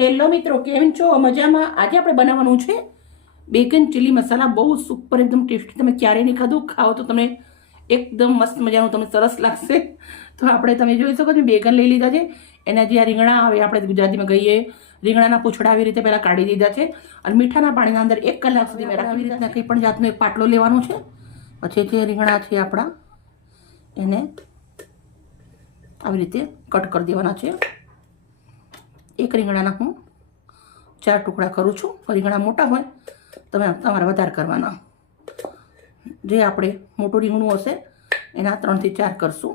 Hello મિત્રો, કેમ છો? મજામાં? આજે આપણે બનાવવાનું છે બેગન ચીલી મસાલા. બહુ સુપર, એકદમ ટેસ્ટી. તમે ક્યારેય નહીં ખાધું, ખાઓ તો તમને એકદમ મસ્ત મજાનું તમને સરસ લાગશે. તો આપણે તમે જોઈ શકો છો બેગન લઈ લીધા છે. એના જે આ રીંગણા આવે, આપણે ગુજરાતીમાં કહીએ રીંગણાના પૂંછડા, આવી રીતે પહેલાં કાઢી દીધા છે. અને મીઠાના પાણીના અંદર 1 કલાક સુધી મેં આવી રીતના કંઈ પણ જાતનો એક પાટલો લેવાનો છે. પછી જે રીંગણા છે આપણા, એને આવી રીતે કટ કરી દેવાના છે. એક રીંગણાના હું 4 ટુકડા કરું છું. રીંગણા મોટા હોય તમારે વધારે કરવાના. જે આપણે મોટું રીંગણું હશે એના 3 થી 4 કરશું.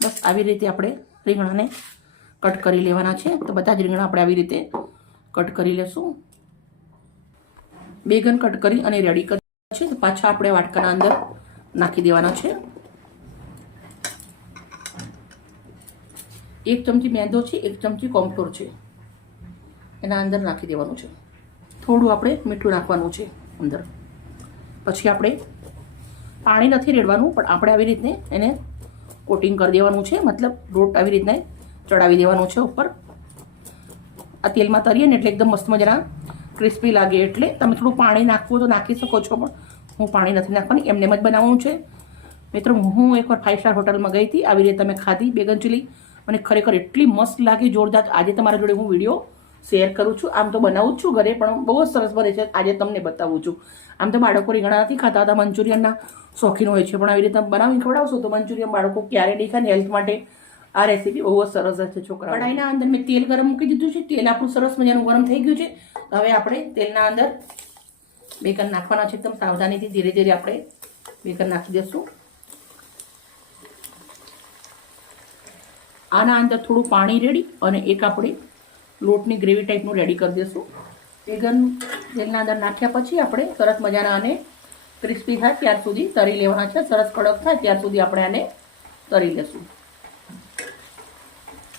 બસ આવી રીતે આપણે રીંગણાને કટ કરી લેવાના છે. તો બધા જ રીંગણા આપણે આવી રીતે કટ કરી લેશું. બેગન કટ કરી અને રેડી કરી છે. તો પાછા આપણે વાટકાના અંદર નાખી દેવાના છે. 1 ચમચી મેંદો છે, 1 ચમચી કોર્નફ્લોર છે, એના અંદર નાખી દેવાનું છે. થોડું આપણે મીઠું નાખવાનું છે અંદર. પછી આપણે પાણી નથી રેડવાનું, પણ આપણે આવી રીતે એને કોટિંગ કરી દેવાનું છે. મતલબ લોટ આવી રીતના ચડાવી દેવાનો છે ઉપર. આ તેલમાં તરીએ ને એટલે એકદમ મસ્ત મજાના ક્રિસ્પી લાગે. એટલે તમે થોડું પાણી નાખવું તો નાખી શકો છો, પણ હું પાણી નથી નાખવાની, એમને જ બનાવવાનું છે. મિત્રો, હું એકવાર 5 સ્ટાર હોટલમાં ગઈ હતી, આવી રીતે તમે ખાધી બેગન ચીલી, અને ખરેખર એટલી મસ્ત લાગી, જોરદાર. આજે તમારા જોડે હું વિડીયો શેર કરું છું. આમ તો બનાવું જ છું ઘરે, પણ બહુ જ સરસ બને છે. આજે તમને બતાવું છું. આમ તો બાળકો રીંગણા નથી ખાતા હતા, મંચુરિયનના શોખીન હોય છે, પણ આવી રીતે બનાવી ખવડાવશો તો મંચુરિયન બાળકો ક્યારે નહીં ખાય. હેલ્થ માટે આ રેસીપી બહુ જ સરસ છે છોકરા. કઢાઈના અંદર મેં તેલ ગરમ મૂકી દીધું છે. તેલ આપણું સરસ મજાનું ગરમ થઈ ગયું છે. હવે આપણે તેલના અંદર બેગન નાખવાના છે. એકદમ સાવધાનીથી ધીરે ધીરે આપણે બેગન નાખી દઈશું. આના અંદર થોડું પાણી રેડી અને એક આપણે લોટની ગ્રેવી ટાઈપનું રેડી કરી દઈશું. બેગન તેલના અંદર નાખ્યા પછી આપણે સરસ મજાના આને ક્રિસ્પી થાય ત્યાર સુધી તળી લેવાના છે. સરસ કડક થાય ત્યાર સુધી આપણે આને તળી લેશું.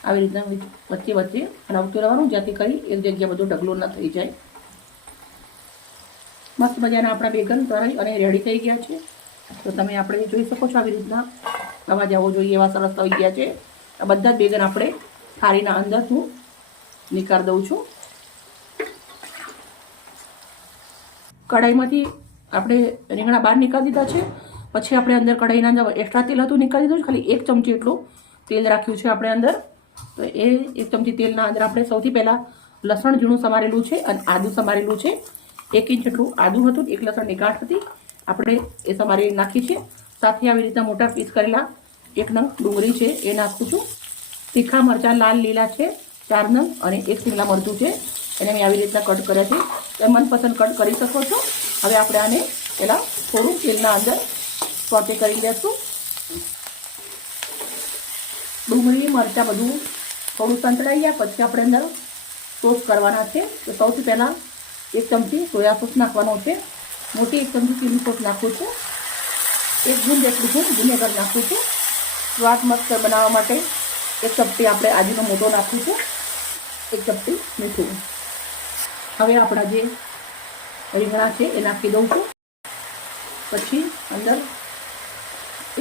આવી રીતના વચ્ચે વચ્ચે હલાવતું રહેવાનું, જેથી કરી એક જગ્યા બધું ઢગલું ન થઈ જાય. મસ્ત મજાના આપણા બેગન તળાઈ અને રેડી થઈ ગયા છે. તો તમે આપણે જોઈ શકો છો આવી રીતના અવાજ આવવો જોઈએ એવા સરસ થઈ ગયા છે. આ બધા જ બેગન આપણે થાળીના અંદર હું નીકાળી દઉં છું. કઢાઈમાંથી આપણે રીંગણા બહાર નીકાળી દીધા છે. પછી આપણે અંદર કઢાઈના અંદર એક્સ્ટ્રા તેલ હતું નીકાળી દીધું છે. ખાલી 1 ચમચી એટલું તેલ રાખ્યું છે આપણે અંદર. તો એ 1 ચમચી તેલના અંદર આપણે સૌથી પહેલાં લસણ ઝીણું સમારેલું છે અને આદું સમારેલું છે. 1 ઇંચ એટલું આદું હતું, 1 લસણની ગાંઠ હતી, આપણે એ સમારી નાખી છે. સાથે આવી રીતના મોટા પીસ કરેલા 1 નંગ ડુંગળી છે એ નાખું છું. તીખા મરચાં લાલ લીલા છે 4 નંગ, અને 1 શિમલા મરચું છે, એને મેં આવી રીતના કટ કર્યા છે. તમે મનપસંદ કટ કરી શકો છો. હવે આપણે આને પહેલાં થોડું તેલના અંદર સોટે કરી લેશું. ડુંગળી મરચાં બધું થોડું સંતળાઈ ગયા પછી આપણે અંદર સોસ કરવાના છે. તો સૌથી પહેલાં 1 ચમચી સોયા સોસ નાખવાનો છે. મોટી 1 ચમચી ચીલી સોસ નાખું છું. 1 ગુંદ જેટલું હું વિનેગર નાખું છું. સ્વાદ મસ્ત બનાવવા માટે 1 ચપટી આપણે આદુનો મોટો નાખું છું. 1 ચપટી મીઠું. હવે આપણા જે રીંગણા છે એ નાખી દઉં છું. પછી અંદર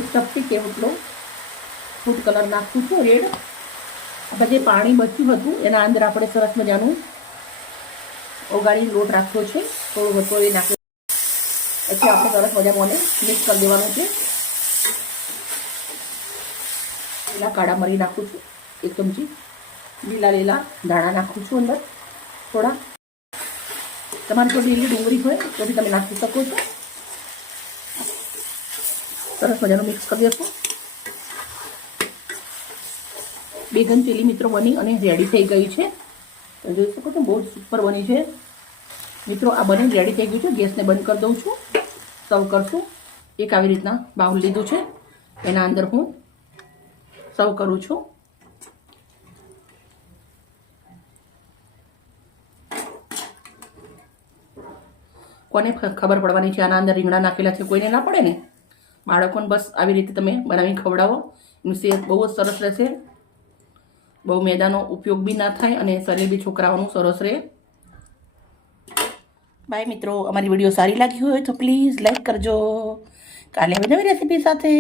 1 ચપટી કેટલો ફૂડ કલર નાખું છું, રેડ. આપણે જે પાણી બચ્યું હતું એના અંદર આપણે સરસ મજાનું ઓગાળી લોટ રાખ્યો છે, થોડો વધતો એ નાખ્યો. પછી આપણે સરસ મજાનું આને મિક્સ કરી દેવાનું છે. લીલા કાળા મરી નાખું છું 1 ચમચી. લીલા ધાણા નાખું છું અંદર થોડા. તમારી જો લીલી ડુંગળી હોય તો બી તમે નાખી શકો છો. સરસ મજાનું મિક્સ કરી દેશું. બેગન ચીલી મિત્રો બની અને રેડી થઈ ગઈ છે. તમે જોઈ શકો છો બહુ જ સુપર બની છે મિત્રો. આ બની રેડી થઈ ગયું છે. ગેસને બંધ કરી દઉં છું. સર્વ કરશું. એક આવી રીતના બાઉલ લીધું છે, એના અંદર હું સર્વ કરું છું. કોને ખબર પડવાની છે આના અંદર રીંગણા નાખેલા છે? કોઈને ના પડે ને. બાળકોને બસ આવી રીતે તમે બનાવીને ખવડાવો. એનું સેહત બહુ જ સરસ રહેશે. બહુ મેદાનો ઉપયોગ બી ના થાય અને શરીર બી છોકરાઓનું સરસ રહે. બાય મિત્રો. અમારી વિડીયો સારી લાગી હોય તો પ્લીઝ લાઈક કરજો. કાલે નવી રેસીપી સાથે